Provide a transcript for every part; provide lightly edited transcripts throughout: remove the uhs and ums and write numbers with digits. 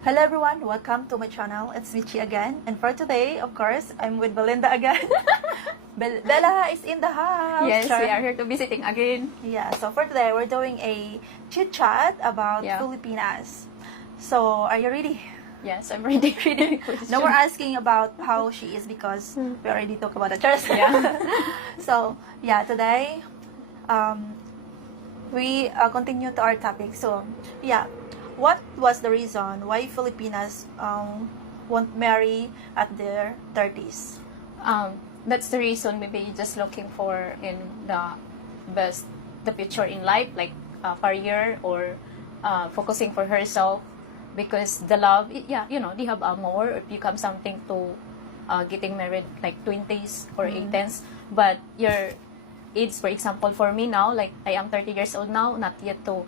Hello everyone, welcome to my channel. It's Michi again, and for today, of course, I'm with Belinda again. Bella is in the house. Yes, Char. we are here to visiting again. Yeah, so for today, we're doing a chit chat about Filipinas. So, are you ready? Yes, I'm ready. No more asking about how she is because we already talked about it. Yeah. So, yeah, today, we continue to our topic. So, yeah, what was the reason why Filipinas won't marry at their 30s? That's the reason maybe you're just looking for in the future in life, like career or focusing for herself, because the love, they have more or become something to getting married like 20s or 18s, but your age, for example, for me now, like I am 30 years old now, not yet to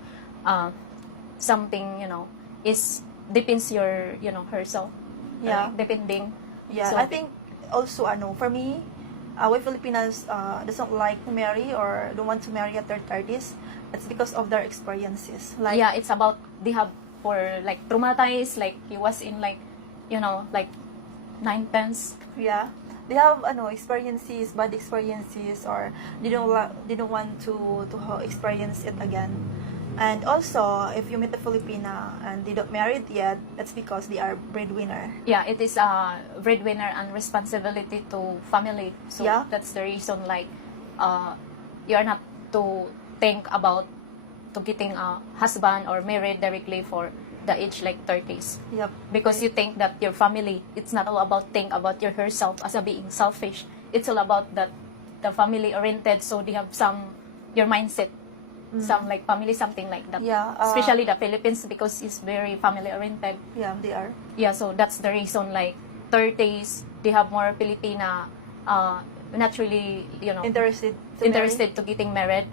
something, is depends your, herself. Yeah. Depending. Yeah, So, I think also, for me, why Filipinas doesn't like to marry or don't want to marry at their 30s, it's because of their experiences. Like, yeah, it's about they have for like traumatized, like he was in like, like 9 10s. yeah, they have experiences, bad experiences, or they don't want to experience it again. And also, if you meet a Filipina and they don't married yet, it's because they are breadwinner. Yeah, it is a breadwinner and responsibility to family. So Yeah. that's the reason, like, you are not to think about to getting a husband or married directly for the age like 30s. Yep. Because you think that your family, it's not all about think about your herself as a being selfish. It's all about that the family oriented, so they have some your mindset. Some like family, something like that. Yeah, Especially the Philippines, because it's very family oriented. Yeah, they are. Yeah, so that's the reason, like 30s, they have more Filipina, naturally, Interested to getting married.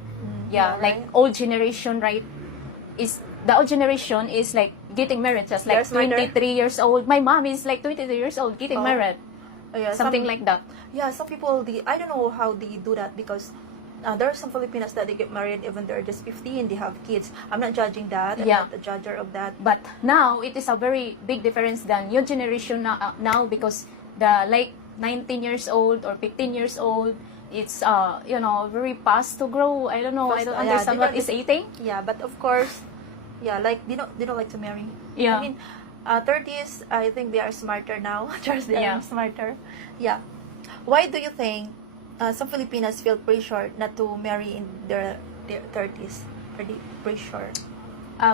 yeah, Like right. old generation, right? The old generation is like getting married, just like They're smarter. 23 years old. My mom is like 23 years old getting married. Yeah, Something like that. Yeah, some people, I don't know how they do that because there are some Filipinas that they get married even they're just 15, they have kids. I'm not judging that. I'm Yeah. not a judger of that. But now, it is a very big difference than your generation now, because the like 19 years old or 15 years old, it's, very fast to grow. I don't know. I don't understand what is eating. Yeah, but of course, yeah, like they don't like to marry. Yeah. I mean, 30s, I think they are smarter now. Just they Yeah. are smarter. Yeah. Why do you think some Filipinas feel pressure not to marry in their 30s? Are they pressure?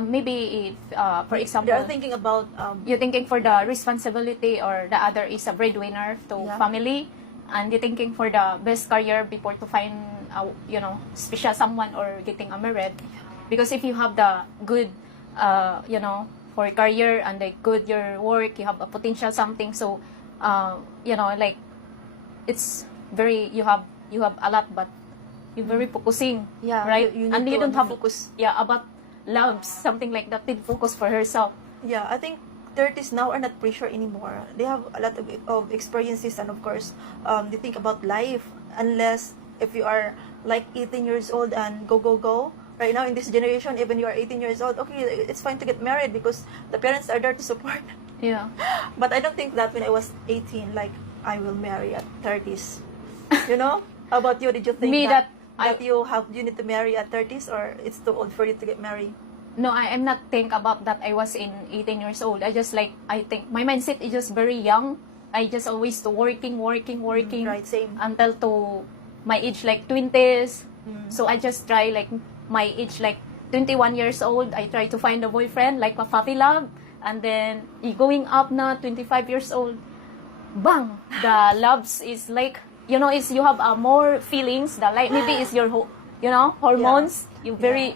Maybe if, for example, They are thinking about you're thinking for the responsibility, or the other is a breadwinner to Yeah. family, and you're thinking for the best career before to find, special someone or getting a married. Because if you have the good, for career and the good your work, you have a potential something. So, like it's very you have a lot, but you're very focusing, Yeah, right? you need And you to don't have focus. about loves, something like that. They focus for herself. Yeah, I think 30s now are not pressure anymore. They have a lot of experiences, and of course, they think about life. Unless if you are like 18 years old and go. Right now in this generation, even you are 18 years old, okay, it's fine to get married because the parents are there to support. Yeah. But I don't think that when I was 18, like I will marry at 30s. How about you? Did you think Me, that that you need to marry at 30s, or it's too old for you to get married? No, I am not think about that. I was in 18 years old. I think my mindset is just very young. I just always to working. Right, same. Until to my age like 20s. So I just try like my age like 21 years old. I try to find a boyfriend like a puppy love. And then going up na 25 years old, bang, the loves is like, is you have more feelings. The like maybe is your hormones. Yeah. You very.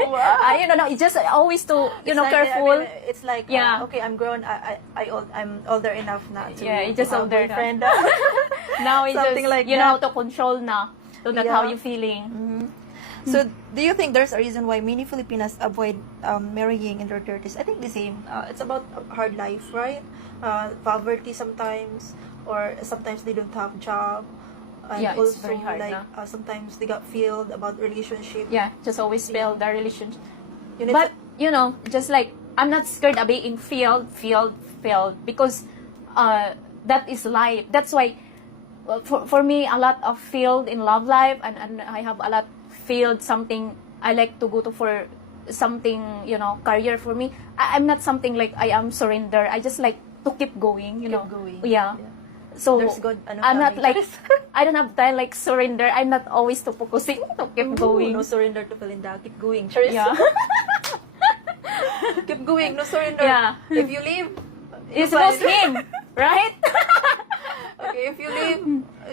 Wow. I don't know. It's just always to It's like, careful. I mean, it's like Yeah. okay, I'm grown. I'm older enough now to Yeah, it's just to have older boyfriend. Now it's Something just like you that. know how to control na. So that's Yeah. how you feeling. So, do you think there's a reason why many Filipinas avoid marrying in their 30s? I think the same. It's about hard life, right? Poverty sometimes, or sometimes they don't have job. And Yeah, it's also, very hard like, na. sometimes they got failed about relationship. Yeah, just always fail the relationship. You need But just like I'm not scared of being failed because that is life. That's why for me a lot of failed in love life, and I have a lot failed something I like to go to for something, you know, career for me. I'm not something like I am surrender. I just like to keep going, you know. going. Yeah. So There's good, I'm not coming. like I don't have time like surrender. I'm not always to focusing to keep going. No surrender to Belinda. Keep going. Charis. Yeah. Keep going. No surrender. Yeah. If you leave, It's fine. was him, right? Okay, if you leave,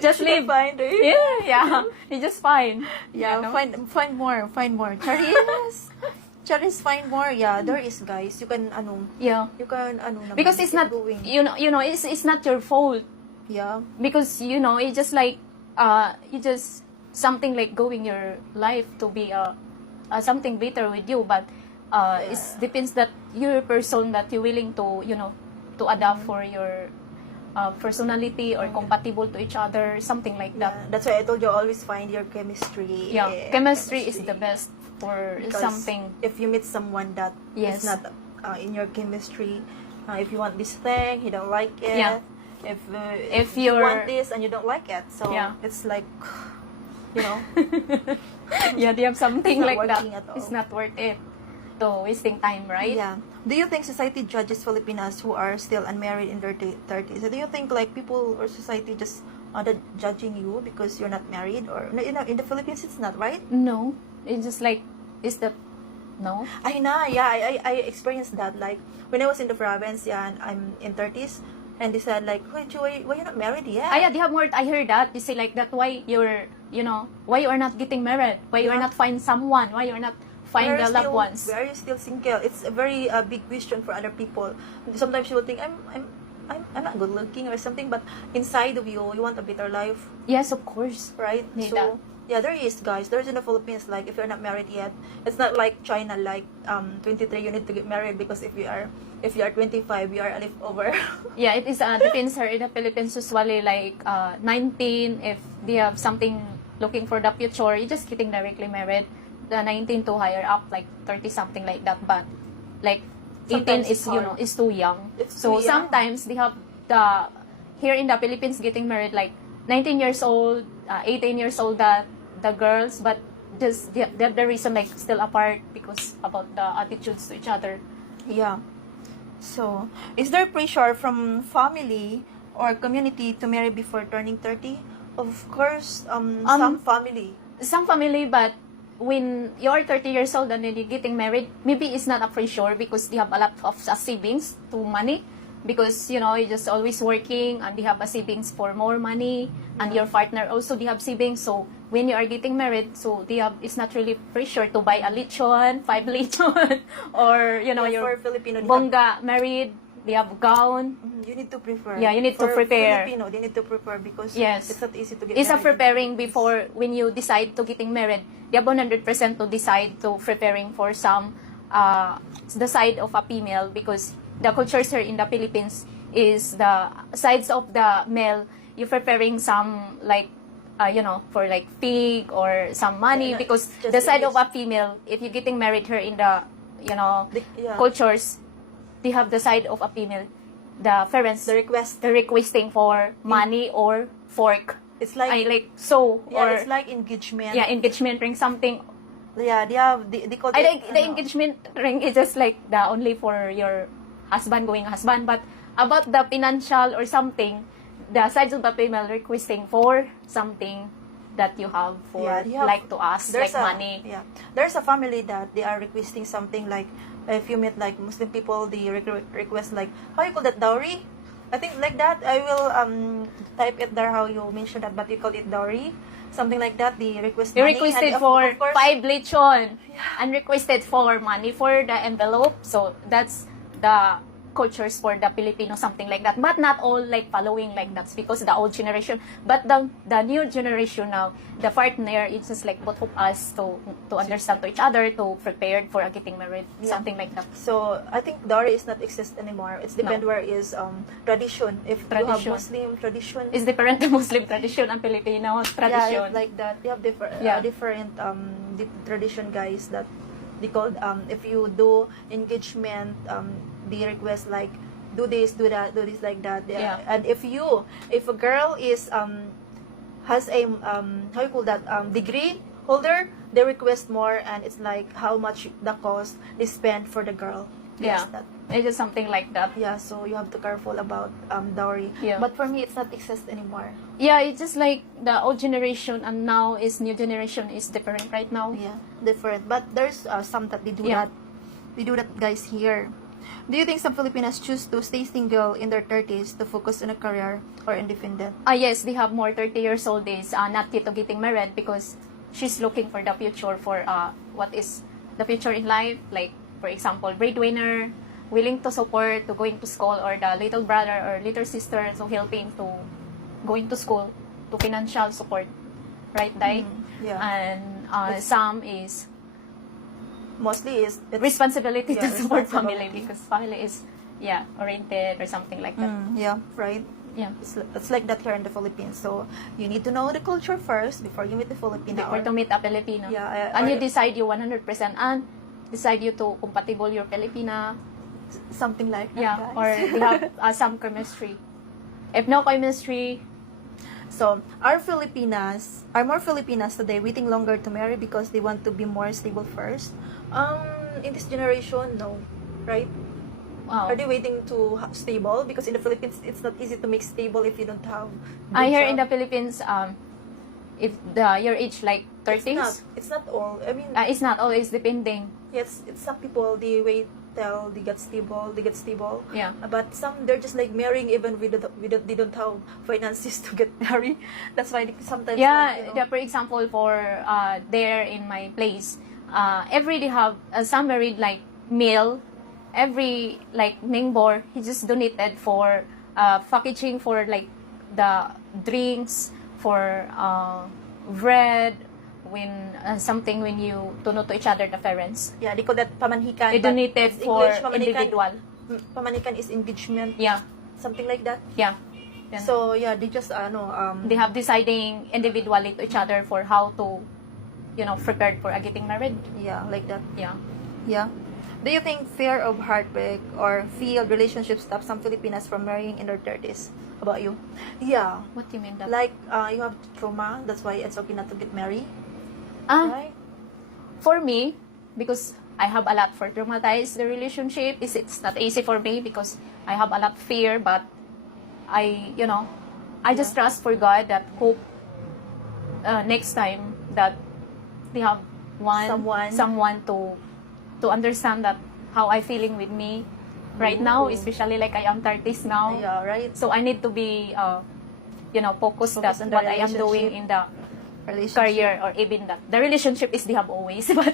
Just should leave. I find it? Yeah. It's just fine. Yeah, You know? find more. Charis. Charis, find more. Yeah, there is, guys. You can Yeah. naman, Because it's keep not going. you know it's not your fault. Yeah. Because you know it's just like you just something like going your life to be something better with you, but it depends that you're a person that you're willing to, you know, to adapt for your personality or compatible to each other, something like Yeah, that. that's why I told you always find your chemistry. Yeah, chemistry is the best for Because something. if you meet someone that Yes. is not in your chemistry, if you want this thing, he don't like it. Yeah. If you you're- want this and you don't like it, so Yeah. it's like, you know, Yeah, they have something It's not like that. working at all. It's not worth it. So wasting time, right? yeah. Do you think society judges Filipinas who are still unmarried in their 30s? Do you think like people or society just judging you because you're not married, or you know, in the Philippines it's not, right? No, it's just like is that no? I know, yeah, I experienced that. Like when I was in the province, yeah, and I'm in 30s, and they said like, why you're not married yet? Yeah, they have more. I heard that they say like that. Why you're, you know, why you are not getting married? Why you are not find someone? Why you are not find the loved ones? Why are you still single? It's a very big question for other people. Sometimes you will think I'm not good looking or something, but inside of you want a better life, Yes, of course. right? Need So that. yeah, there is, guys. There's in the Philippines, like if you're not married yet, it's not like China, like 23 you need to get married, because if you are 25 you are a leftover. Yeah, it is depends her in the Philippines usually like 19 if they have something looking for the future, you just getting directly married. The 19 to higher up like 30 something like that, but like 18 Sometimes is it's you know hard. is too young. It's So too young. sometimes they have the here in the Philippines getting married like 19 years old, 18 years old that the girls, but just the reason like still apart because about the attitudes to each other. Yeah. So, is there pressure from family or community to marry before turning 30? Of course, some family. Some family, but when you're 30 years old and then you're getting married, maybe it's not a pressure because they have a lot of savings to money, because you know you're just always working and they have a savings for more money, and your partner also they have savings. So when you are getting married, so they have, it's not really pressure to buy a lechon, 5 lechon, or you know Yeah, your for Filipino, they bongga married, they have gown. You need to prepare. Yeah, you need to For prepare. Filipino, they need to prepare because Yes. it's not easy to get It's a married. preparing before when you decide to getting married. You have 100% to decide to preparing for some the side of a female, because the cultures here in the Philippines is the sides of the male. You're preparing some like you know, for like pig or some money, Yeah, because just the side image. of a female, if you're getting married here in the you know Yeah. cultures, they have the side of a female. The parents The request. they're requesting for money or fork. It's like, I like so yeah, or it's like engagement. yeah, engagement ring something. Yeah, they call I it, like the engagement ring is just like the only for your husband, going husband, but about the financial or something, the sides of the female requesting for something that you have for Yeah, they have- like to ask like money. Yeah, there's a family that they are requesting something like, if you meet like Muslim people, they request like, how you call that, dowry? I think like that. I will type it there how you mentioned that, but you call it dowry, something like that. They request You money, requested and for of course, 5 lechon and requested for money for the envelope. So that's the cultures for the Filipino, something like that. But not all like following like that because the old generation. But the new generation now, the partner is just like both of us to understand to each other, to prepare for getting married, Yeah. something like that. So I think dowry is not exist anymore. It's depend where is tradition. If you have Tradition. Muslim tradition, It's different to Muslim tradition and Filipino tradition. yeah, like that. They have different Yeah. different tradition, guys. That they called if you do engagement, they request like do this, do that, do this, like that. Yeah. And if a girl is has a how you call that, degree holder, they request more, and it's like how much the cost they spend for the girl. Yeah. Yes, that. It is something like that. Yeah, so you have to careful about dowry. Yeah. But for me, it's not exist anymore. Yeah, it's just like the old generation and now is new generation is different right now. Yeah, different. But there's some that they do Yeah. that. They do that, guys, here. Do you think some Filipinas choose to stay single in their 30s to focus on a career or independent? Yes, they have more 30 years old is not yet to getting married because she's looking for the future for what is the future in life, like for example breadwinner, willing to support to going to school, or the little brother or little sister so helping to going to school, to financial support, right, Dai? Yeah. And some is Mostly is it's, responsibility yeah, to support family responsibility. because family is oriented or something like that. yeah, right. Yeah. It's like that here in the Philippines. So you need to know the culture first before you meet the Filipino. Before to meet a Filipino. Yeah, And or- you decide you 100% and decide you to compatible your Filipina. something like that, Yeah. guys. Or you have some chemistry. If no chemistry, So, are more Filipinas today waiting longer to marry because they want to be more stable first? In this generation, no, right? wow. Are they waiting to stable? Because in the Philippines, it's not easy to make stable if you don't have. I good hear job. in the Philippines, if your age like 30s, It's not all. I mean, it's not always depending. yes, it's some people they wait till they get stable. Yeah. But some they're just like marrying even with they don't have finances to get married. That's why they sometimes. Yeah, like, you know, for example, for there in my place, every day have some married like meal, every like ningbor, he just donated for packaging for like the drinks, for bread, when something when you tuno to each other the parents. yeah, they call that pamanhikan. They but donated it's for English, pamanhikan. individual. Pamanikan is engagement, Yeah, something like that. yeah. Yan. So yeah, they just They have deciding individually to each other for how to, prepared for getting married. yeah, like that. Yeah. Yeah. Do you think fear of heartbreak or failed relationships stop some Filipinas from marrying in their 30s? About you? Yeah. What do you mean that? Like you have trauma, that's why it's okay not to get married, right? For me, because I have a lot for traumatized the relationship, it's not easy for me because I have a lot fear, but I just trust for God that hope next time that they have someone to understand that how I feeling with me right now, Ooh. especially like I am 30s now. Yeah, right. So I need to be focused that Focus on the what I am doing relationship. in the Relationship. career, or even that the relationship is they have always but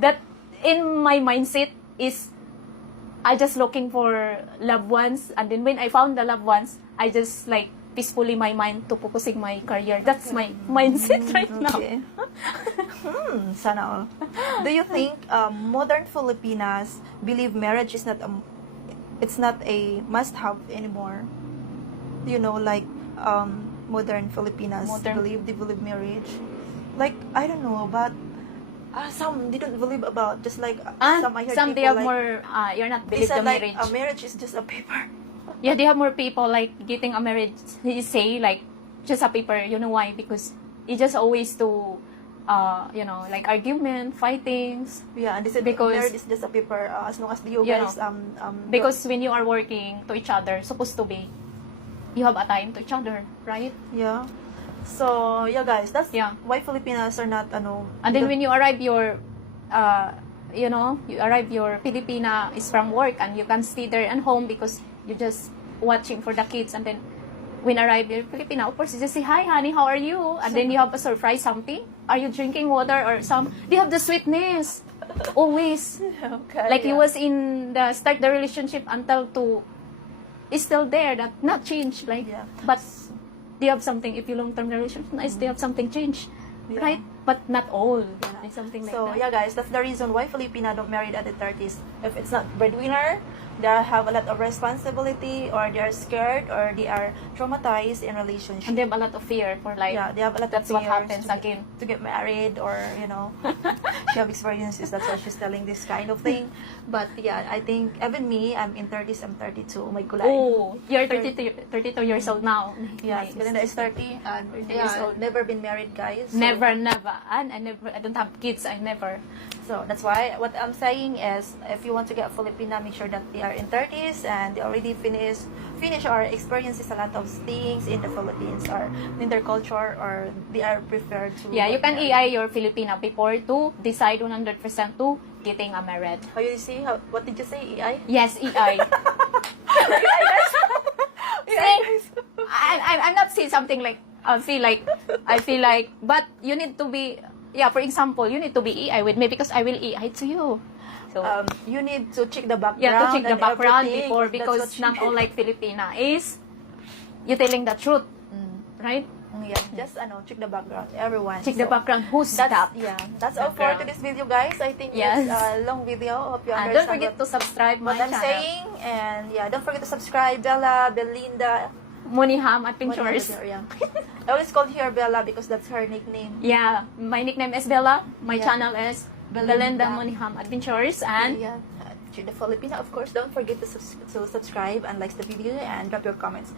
that in my mindset is I just looking for loved ones, and then when I found the loved ones, I just like peacefully my mind to focusing my career. That's my mindset right now. Okay. Sana all. Do you think modern Filipinas believe marriage is it's not a must-have anymore? Do you know, like modern Filipinas they believe marriage? Like I don't know, but some didn't believe about, just like some I heard some they people have like, more you're not they believe said the like marriage. a marriage is just a paper. Yeah, they have more people like getting a marriage. He say like just a paper. You know why? Because it just always to like argument, fightings. Yeah, and they said Because- marriage is just a paper as long as you You guys Because when you are working to each other, supposed to be, you have a time to each other, right? yeah. So yeah, guys, that's Yeah. why Filipinas are not And then when you arrive your, you arrive your Filipina is from work and you can stay there at home because you're just watching for the kids. And then when arrive your Filipina, of course, you just say, hi honey, how are you? And then you have a surprise something. Are you drinking water or some? They have the sweetness. Always. okay, Like you yeah. was in the start the relationship until to, is still there, that not changed. Like, Yeah. but they have something, if you long-term relationship, nice, they have something change, Yeah. right? But not all. Yeah. Like something like So that. yeah, guys, that's the reason why Filipina don't marry at the 30s. If it's not breadwinner, they have a lot of responsibility, or they are scared, or they are traumatized in relationship. And they have a lot of fear for like, yeah, they have a lot that's of what fears happens to again. to get married, or she have experiences. That's why she's telling this kind of thing. But yeah, I think even me, I'm in 30s, I'm 32. Oh my God. Oh, you're 32 years old now. Yes, Nice. Belinda is 30 and 30 years old. never been married, guys. So, Never. And I don't have kids. I never. So that's why what I'm saying is, if you want to get Filipina, make sure that they are in 30s and they already finish or experiences a lot of things in the Philippines or in their culture, or they are preferred to. Yeah, you can marry. EI your Filipina before to decide 100% to getting a married. How you see? What did you say? EI? Yes, EI. I'm not saying something like I feel like, but you need to be, yeah, for example, you need to be EI with me because I will EI to you. So You need to check the background. yeah, to check the and background everything. before, That's because what not all like Filipina is you telling the truth, right? Yeah, just check the background. Everyone. Check the So, background. Who's That's that? yeah. That's all for Background. today's video, guys. I think Yes. it's a long video. Hope you And understand don't forget to subscribe my what I'm channel. saying. And yeah, don't forget to subscribe, Bella, Belinda. Moniham Adventures. Yeah. I always call her Bella because that's her nickname. Yeah, my nickname is Bella. My Yeah. channel is Belinda Moniham Adventures. And Yeah. To the Filipina, of course. Don't forget to subscribe and like the video and drop your comments.